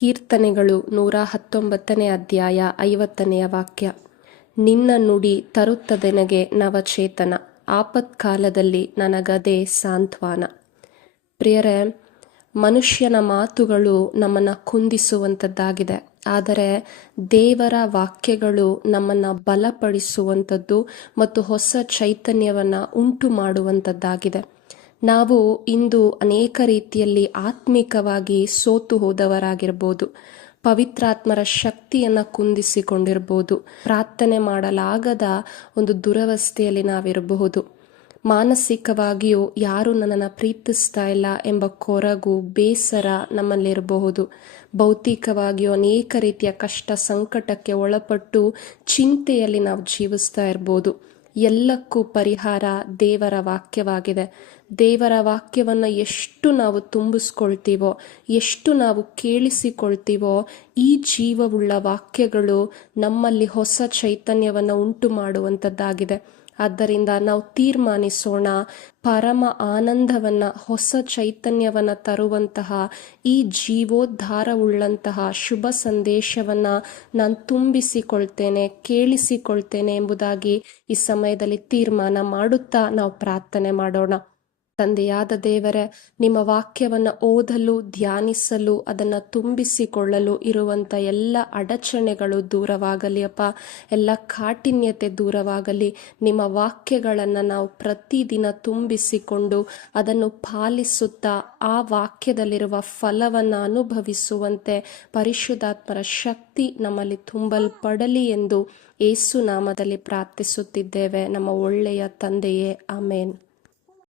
ಕೀರ್ತನೆಗಳು 119 ಅಧ್ಯಾಯ 50 ವಾಕ್ಯ. ನಿನ್ನ ನುಡಿ ತರುತ್ತದೆನಗೆ ನವಚೇತನ, ಆಪತ್ಕಾಲದಲ್ಲಿ ನನಗದೇ ಸಾಂತ್ವನ. ಪ್ರಿಯರೇ, ಮನುಷ್ಯನ ಮಾತುಗಳು ನಮ್ಮನ್ನು ಕುಂದಿಸುವಂಥದ್ದಾಗಿದೆ, ಆದರೆ ದೇವರ ವಾಕ್ಯಗಳು ನಮ್ಮನ್ನು ಬಲಪಡಿಸುವಂಥದ್ದು ಮತ್ತು ಹೊಸ ಚೈತನ್ಯವನ್ನು ಉಂಟು ಮಾಡುವಂಥದ್ದಾಗಿದೆ. ನಾವು ಇಂದು ಅನೇಕ ರೀತಿಯಲ್ಲಿ ಆತ್ಮಿಕವಾಗಿ ಸೋತು ಹೋದವರಾಗಿರ್ಬೋದು, ಪವಿತ್ರಾತ್ಮರ ಶಕ್ತಿಯನ್ನು ಕುಂದಿಸಿಕೊಂಡಿರ್ಬೋದು, ಪ್ರಾರ್ಥನೆ ಮಾಡಲಾಗದ ಒಂದು ದುರವಸ್ಥೆಯಲ್ಲಿ ನಾವಿರಬಹುದು. ಮಾನಸಿಕವಾಗಿಯೂ ಯಾರು ನನ್ನನ್ನು ಪ್ರೀತಿಸ್ತಾ ಇಲ್ಲ ಎಂಬ ಕೊರಗು, ಬೇಸರ ನಮ್ಮಲ್ಲಿರಬಹುದು. ಭೌತಿಕವಾಗಿಯೂ ಅನೇಕ ರೀತಿಯ ಕಷ್ಟ ಸಂಕಟಕ್ಕೆ ಒಳಪಟ್ಟು ಚಿಂತೆಯಲ್ಲಿ ನಾವು ಜೀವಿಸ್ತಾ ಇರ್ಬೋದು. ಎಲ್ಲಕ್ಕೂ ಪರಿಹಾರ ದೇವರ ವಾಕ್ಯವಾಗಿದೆ. ದೇವರ ವಾಕ್ಯವನ್ನು ಎಷ್ಟು ನಾವು ತುಂಬಿಸ್ಕೊಳ್ತೀವೋ, ಎಷ್ಟು ನಾವು ಕೇಳಿಸಿಕೊಳ್ತೀವೋ, ಈ ಜೀವವುಳ್ಳ ವಾಕ್ಯಗಳು ನಮ್ಮಲ್ಲಿ ಹೊಸ ಚೈತನ್ಯವನ್ನು ಉಂಟು ಮಾಡುವಂಥದ್ದಾಗಿದೆ. ಆದ್ದರಿಂದ ನಾವು ತೀರ್ಮಾನಿಸೋಣ, ಪರಮ ಆನಂದವನ್ನು, ಹೊಸ ಚೈತನ್ಯವನ್ನು ತರುವಂತಹ ಈ ಜೀವೋದ್ಧಾರವುಳ್ಳಂತಹ ಶುಭ ಸಂದೇಶವನ್ನು ನಾನು ತುಂಬಿಸಿಕೊಳ್ತೇನೆ, ಕೇಳಿಸಿಕೊಳ್ತೇನೆ ಎಂಬುದಾಗಿ ಈ ಸಮಯದಲ್ಲಿ ತೀರ್ಮಾನ ಮಾಡುತ್ತಾ ನಾವು ಪ್ರಾರ್ಥನೆ ಮಾಡೋಣ. ತಂದೆಯಾದ ದೇವರೇ, ನಿಮ್ಮ ವಾಕ್ಯವನ್ನು ಓದಲು, ಧ್ಯಾನಿಸಲು, ಅದನ್ನು ತುಂಬಿಸಿಕೊಳ್ಳಲು ಇರುವಂಥ ಎಲ್ಲ ಅಡಚಣೆಗಳು ದೂರವಾಗಲಿ ಅಪ್ಪ. ಎಲ್ಲ ಕಾಠಿನ್ಯತೆ ದೂರವಾಗಲಿ. ನಿಮ್ಮ ವಾಕ್ಯಗಳನ್ನು ನಾವು ಪ್ರತಿದಿನ ತುಂಬಿಸಿಕೊಂಡು ಅದನ್ನು ಪಾಲಿಸುತ್ತಾ ಆ ವಾಕ್ಯದಲ್ಲಿರುವ ಫಲವನ್ನು ಅನುಭವಿಸುವಂತೆ ಪರಿಶುದ್ಧಾತ್ಮರ ಶಕ್ತಿ ನಮ್ಮಲ್ಲಿ ತುಂಬಲ್ಪಡಲಿ ಎಂದು ಯೇಸು ನಾಮದಲ್ಲಿ ಪ್ರಾರ್ಥಿಸುತ್ತಿದ್ದೇವೆ, ನಮ್ಮ ಒಳ್ಳೆಯ ತಂದೆಯೇ, ಆಮೇನ್.